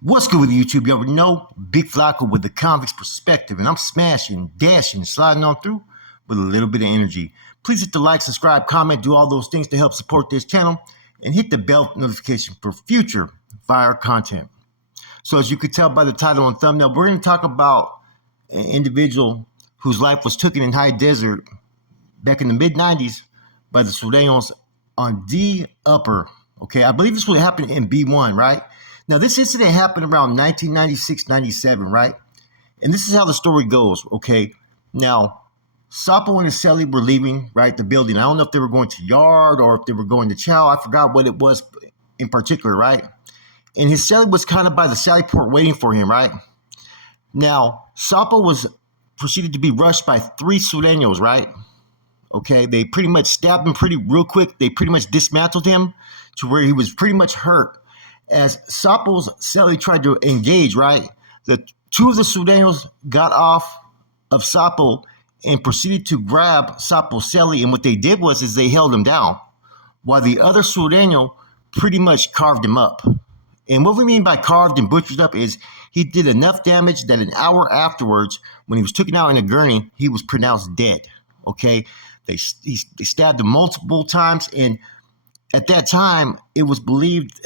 What's good with YouTube? You already know, Big Flacco with the convict's perspective, and I'm smashing, dashing, sliding on through with a little bit of energy. Please hit the like, subscribe, comment, do all those things to help support this channel, and hit the bell notification for future fire content. So as you could tell by the title and thumbnail, we're going to talk about an individual whose life was taken in high desert back in the mid-90s by the Surenos on D Upper. Okay, I believe this would happen in B1, right? Now, this incident happened around 1996, 97, right? And this is how the story goes, okay? Now, Sappo and Celly were leaving, right, the building. I don't know if they were going to Yard or if they were going to Chow. I forgot what it was in particular, right? And his Celly was kind of by the Sally port waiting for him, right? Now, Sappo was proceeded to be rushed by 3 Surenos, right? Okay, they pretty much stabbed him real quick. They pretty much dismantled him to where he was pretty much hurt. As Sappo's Celly tried to engage, right, the 2 of the Surenos got off of Sappo and proceeded to grab Sappo's Celly. And what they did was they held him down, while the other Sureno pretty much carved him up. And what we mean by carved and butchered up is he did enough damage that an hour afterwards, when he was taken out in a gurney, he was pronounced dead. Okay, they stabbed him multiple times, and at that time, it was believed,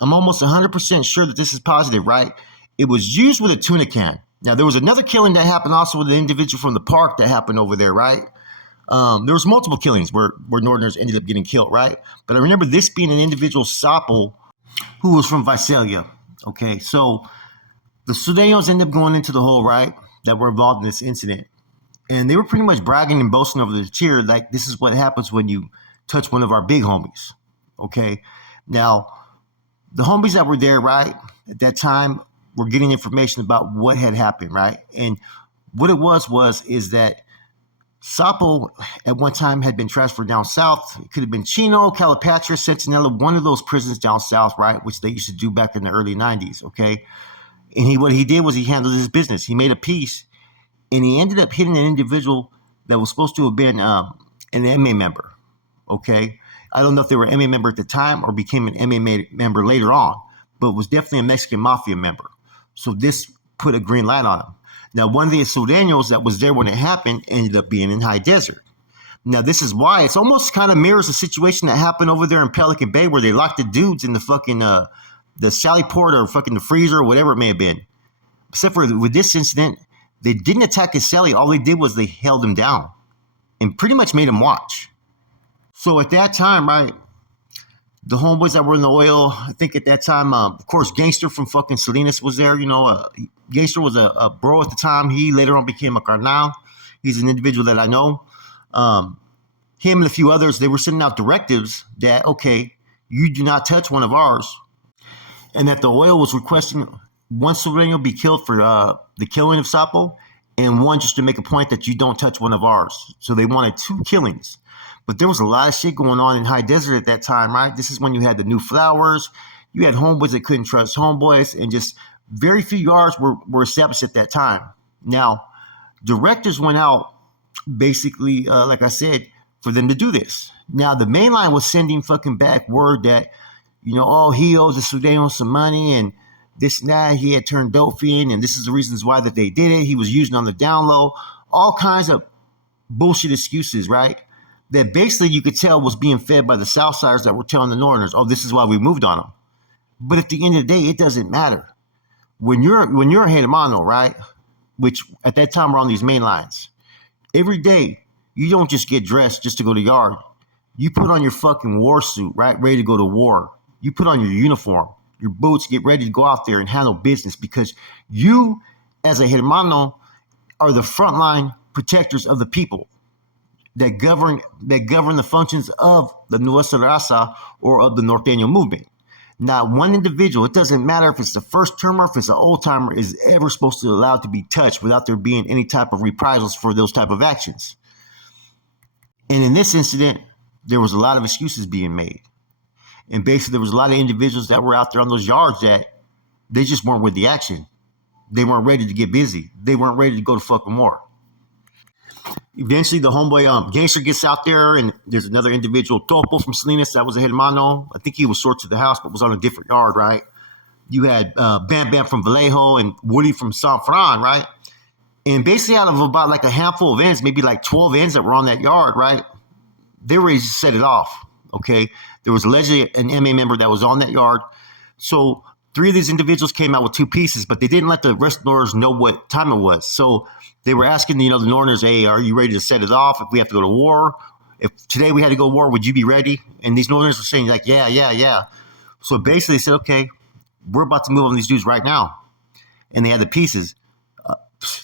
I'm almost 100% sure that this is positive, right? It was used with a tuna can. Now, there was another killing that happened also with an individual from the park that happened over there, right? There was multiple killings where Northerners ended up getting killed, right? But I remember this being an individual, Sappo, who was from Visalia, okay? So the Surenos ended up going into the hole, right, that were involved in this incident. And they were pretty much bragging and boasting over the cheer, like, this is what happens when you touch one of our big homies, okay? Now, the homies that were there, right, at that time were getting information about what had happened, right? And what it is that Sappo at one time had been transferred down south. It could have been Chino, Calipatria, Centinela, one of those prisons down south, right, which they used to do back in the early 90s, okay? And what he did was he handled his business. He made a peace, and he ended up hitting an individual that was supposed to have been an MA member, okay? I don't know if they were an MA member at the time or became an MA member later on, but was definitely a Mexican mafia member. So this put a green light on him. Now, one of the Surenos that was there when it happened ended up being in high desert. Now, this is why it's almost kind of mirrors the situation that happened over there in Pelican Bay where they locked the dudes in the fucking the Sally port or fucking the freezer or whatever it may have been. Except for with this incident, they didn't attack his Sally. All they did was they held him down and pretty much made him watch. So at that time, right, the homeboys that were in the oil, I think at that time, of course, Gangster from fucking Salinas was there. You know, Gangster was a bro at the time. He later on became a carnal. He's an individual that I know. Him and a few others, they were sending out directives that, okay, you do not touch one of ours. And that the oil was requesting one Sureno be killed for the killing of Sappo, and one just to make a point that you don't touch one of ours. So they wanted 2 killings. But there was a lot of shit going on in high desert at that time, right? This is when you had the new flowers. You had homeboys that couldn't trust homeboys, and just very few yards were established at that time. Now, directors went out basically, like I said, for them to do this. Now, the main line was sending fucking back word that, you know, oh, he owes the Surenos some money and this and that. He had turned dope fiend, and this is the reasons why that they did it. He was using on the down low. All kinds of bullshit excuses, right? That basically you could tell was being fed by the Southsiders that were telling the Northerners, oh, this is why we moved on them. But at the end of the day, it doesn't matter. When you're a Hermano, right, which at that time were on these main lines, every day you don't just get dressed just to go to yard. You put on your fucking war suit, right, ready to go to war. You put on your uniform, your boots, get ready to go out there and handle business, because you, as a Hermano, are the frontline protectors of the people that govern the functions of the Nuestra Raza or of the Norteno movement. Not one individual, it doesn't matter if it's the first termer, if it's an old timer, is ever supposed to be allowed to be touched without there being any type of reprisals for those type of actions. And in this incident, there was a lot of excuses being made. And basically there was a lot of individuals that were out there on those yards that they just weren't with the action. They weren't ready to get busy. They weren't ready to go to fucking war. Eventually, the homeboy Gangster gets out there, and there's another individual, Topo from Salinas, that was a hermano. I think he was short to the house, but was on a different yard, right? You had Bam Bam from Vallejo and Woody from San Fran, right? And basically out of about like a handful of ends, maybe like 12 ends that were on that yard, right? They were ready to set it off, okay? There was allegedly an MA member that was on that yard. So 3 of these individuals came out with 2 pieces, but they didn't let the rest of the Northerners know what time it was. So they were asking, the Northerners, hey, are you ready to set it off if we have to go to war? If today we had to go to war, would you be ready? And these Northerners were saying like, yeah. So basically they said, okay, we're about to move on these dudes right now. And they had the pieces.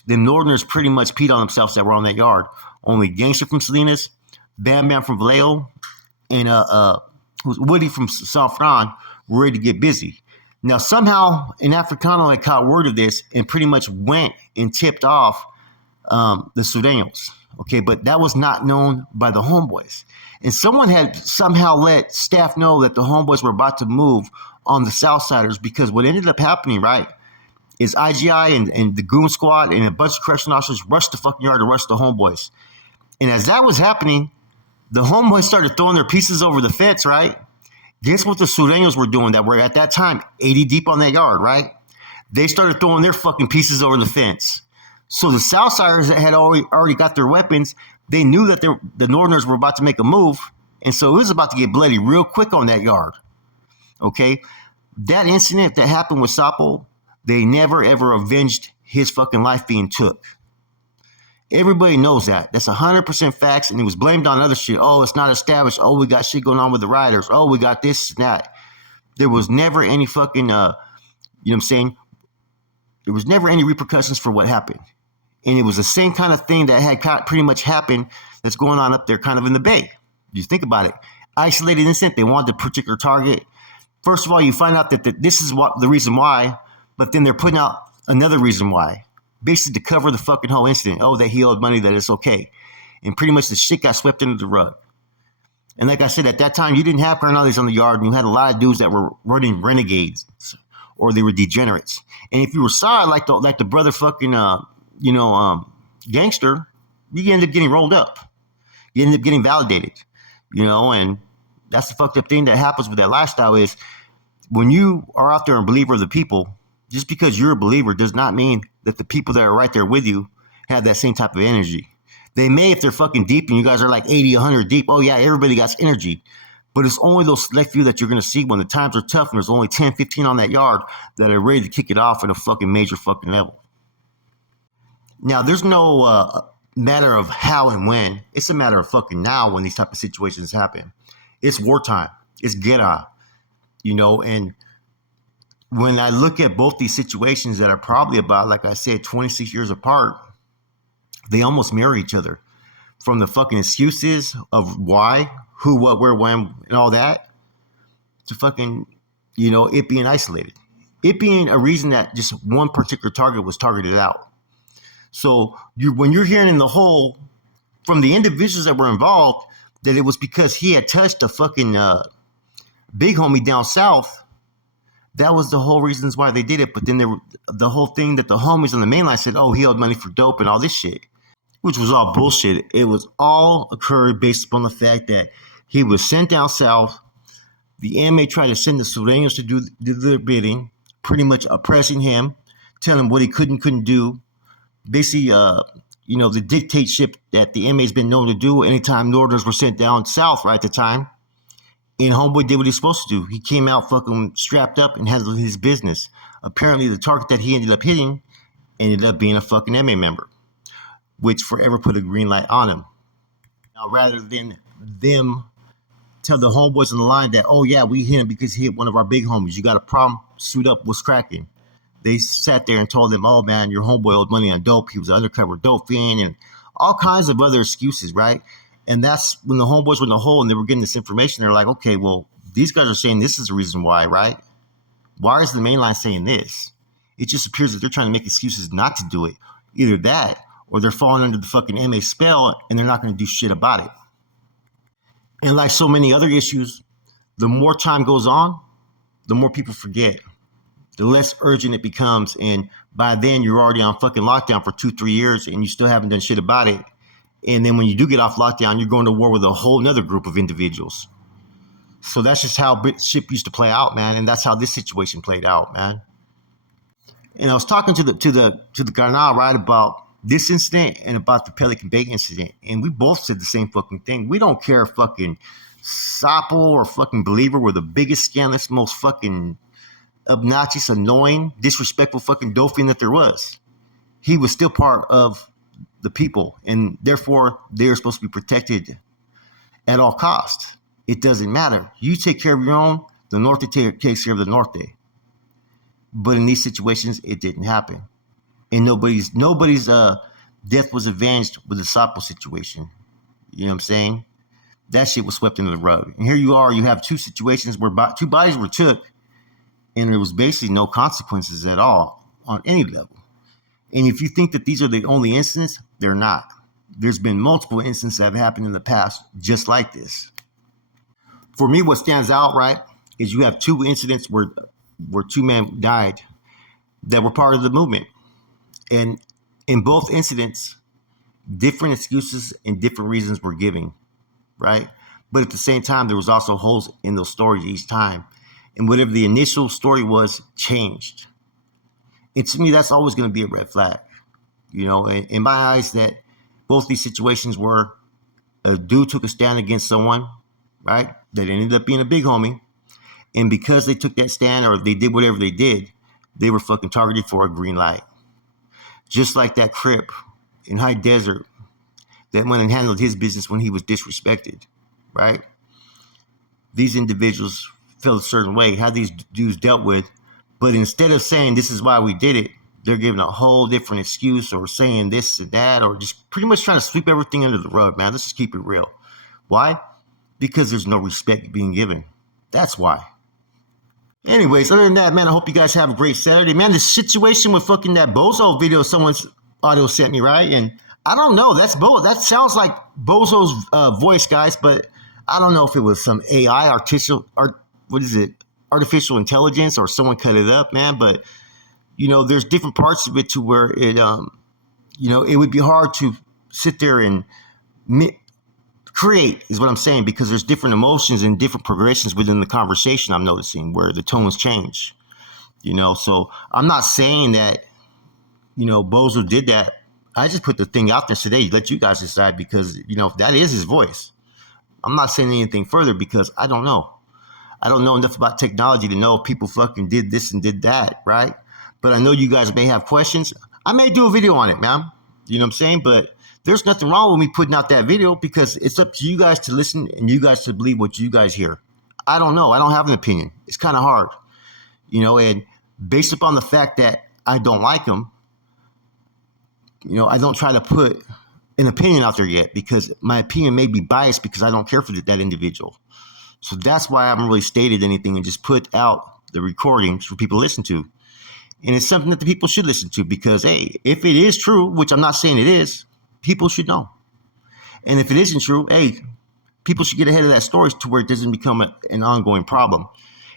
The Northerners pretty much peed on themselves that were on that yard. Only Gangster from Salinas, Bam Bam from Vallejo, and Woody from San Fran were ready to get busy. Now, somehow, an Africano had caught word of this and pretty much went and tipped off the Surenos. Okay, but that was not known by the homeboys. And someone had somehow let staff know that the homeboys were about to move on the Southsiders, because what ended up happening, right, is IGI and the goon squad and a bunch of correctional officers rushed the fucking yard to rush the homeboys. And as that was happening, the homeboys started throwing their pieces over the fence, right? Guess what the Surenos were doing that were at that time 80 deep on that yard, right? They started throwing their fucking pieces over the fence. So the Southsiders that had already got their weapons, they knew that the Northerners were about to make a move. And so it was about to get bloody real quick on that yard. Okay? That incident that happened with Sappo, they never ever avenged his fucking life being took. Everybody knows that. That's 100% facts, and it was blamed on other shit. Oh, it's not established. Oh, we got shit going on with the riders. Oh, we got this and that. There was never any fucking, you know what I'm saying? There was never any repercussions for what happened. And it was the same kind of thing that had pretty much happened that's going on up there kind of in the Bay. You think about it. Isolated incident. They wanted a particular target. First of all, you find out that this is the reason why, but then they're putting out another reason why, basically to cover the fucking whole incident. Oh, that he owed money, that it's okay. And pretty much the shit got swept under the rug. And like I said, at that time, you didn't have carnalities on the yard, and you had a lot of dudes that were running renegades, or they were degenerates. And if you were sorry, like the brother fucking, gangster, you end up getting rolled up. You end up getting validated, and that's the fucked up thing that happens with that lifestyle is when you are out there a believer of the people, just because you're a believer does not mean that the people that are right there with you have that same type of energy. They may if they're fucking deep and you guys are like 80, 100 deep. Oh, yeah, everybody got energy. But it's only those select few that you're going to see when the times are tough and there's only 10, 15 on that yard that are ready to kick it off at a fucking major fucking level. Now, there's no matter of how and when. It's a matter of fucking now when these type of situations happen. It's wartime. It's guerra, and when I look at both these situations that are probably about, like I said, 26 years apart, they almost mirror each other. From the fucking excuses of why, who, what, where, when, and all that, to fucking, it being isolated. It being a reason that just one particular target was targeted out. So when you're hearing in the whole, from the individuals that were involved, that it was because he had touched a fucking big homie down south, that was the whole reasons why they did it. But then the whole thing that the homies on the main line said, oh, he owed money for dope and all this shit, which was all bullshit. It was all occurred based upon the fact that he was sent down south. The MA tried to send the Surenos to do their bidding, pretty much oppressing him, telling him what he couldn't do. Basically, the dictatorship that the MA has been known to do anytime Northerners were sent down south right at the time. And homeboy did what he's supposed to do. He came out fucking strapped up and handled his business. Apparently, the target that he ended up hitting ended up being a fucking MA member, which forever put a green light on him. Now, rather than them tell the homeboys on the line that, oh, yeah, we hit him because he hit one of our big homies. You got a problem? Suit up. What's cracking? They sat there and told them, oh, man, your homeboy owed money on dope. He was an undercover dope fiend and all kinds of other excuses, right? And that's when the homeboys were in the hole and they were getting this information. They're like, okay, well, these guys are saying this is the reason why, right? Why is the main line saying this? It just appears that they're trying to make excuses not to do it. Either that or they're falling under the fucking MA spell and they're not going to do shit about it. And like so many other issues, the more time goes on, the more people forget. The less urgent it becomes. And by then, you're already on fucking lockdown for 2-3 years and you still haven't done shit about it. And then when you do get off lockdown, you're going to war with a whole nother group of individuals. So that's just how shit used to play out, man, and that's how this situation played out, man. And I was talking to the Garnal, right, about this incident and about the Pelican Bay incident, and we both said the same fucking thing. We don't care if fucking Sappo or fucking Believer were the biggest, scandalous, most fucking obnoxious, annoying, disrespectful fucking dolphin that there was. He was still part of the people, and therefore they're supposed to be protected at all costs. It doesn't matter. You take care of your own, the Norte takes care of the Norte. But in these situations, it didn't happen. And nobody's death was avenged with the Sappo situation. You know what I'm saying? That shit was swept under the rug. And here you are, you have two situations where two bodies were took, and there was basically no consequences at all on any level. And if you think that these are the only incidents, they're not. There's been multiple incidents that have happened in the past just like this. For me, what stands out, right, is you have two incidents where two men died that were part of the movement. And in both incidents, different excuses and different reasons were given, right? But at the same time, there was also holes in those stories each time. And whatever the initial story was changed. And to me, that's always going to be a red flag. You know, in my eyes, that both these situations were a dude took a stand against someone, right, that ended up being a big homie. And because they took that stand or they did whatever they did, they were fucking targeted for a green light. Just like that Crip in High Desert that went and handled his business when he was disrespected, right? These individuals felt a certain way, how these dudes dealt with, but instead of saying this is why we did it, they're giving a whole different excuse or saying this and that or just pretty much trying to sweep everything under the rug, man. Let's just keep it real. Why? Because there's no respect being given. That's why. Anyways, other than that, man, I hope you guys have a great Saturday. Man, the situation with fucking that Bozo video someone's audio sent me, right? And I don't know. That sounds like Bozo's voice, guys, but I don't know if it was some AI, artificial intelligence, or someone cut it up, man. But, you know, there's different parts of it to where it, it would be hard to sit there and create, is what I'm saying, because there's different emotions and different progressions within the conversation I'm noticing where the tones change, you know. So I'm not saying that, you know, Bozo did that. I just put the thing out there today, let you guys decide, because, you know, that is his voice. I'm not saying anything further because I don't know. I don't know enough about technology to know if people fucking did this and did that, right? But I know you guys may have questions. I may do a video on it, man. You know what I'm saying? But there's nothing wrong with me putting out that video because it's up to you guys to listen and you guys to believe what you guys hear. I don't know. I don't have an opinion. It's kind of hard, you know, and based upon the fact that I don't like them, you know, I don't try to put an opinion out there yet because my opinion may be biased because I don't care for that individual. So that's why I haven't really stated anything and just put out the recordings for people to listen to. And it's something that the people should listen to because, hey, if it is true, which I'm not saying it is, people should know. And if it isn't true, hey, people should get ahead of that story to where it doesn't become an ongoing problem.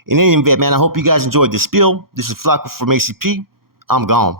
In any event, man, I hope you guys enjoyed this spiel. This is Flacco from ACP. I'm gone.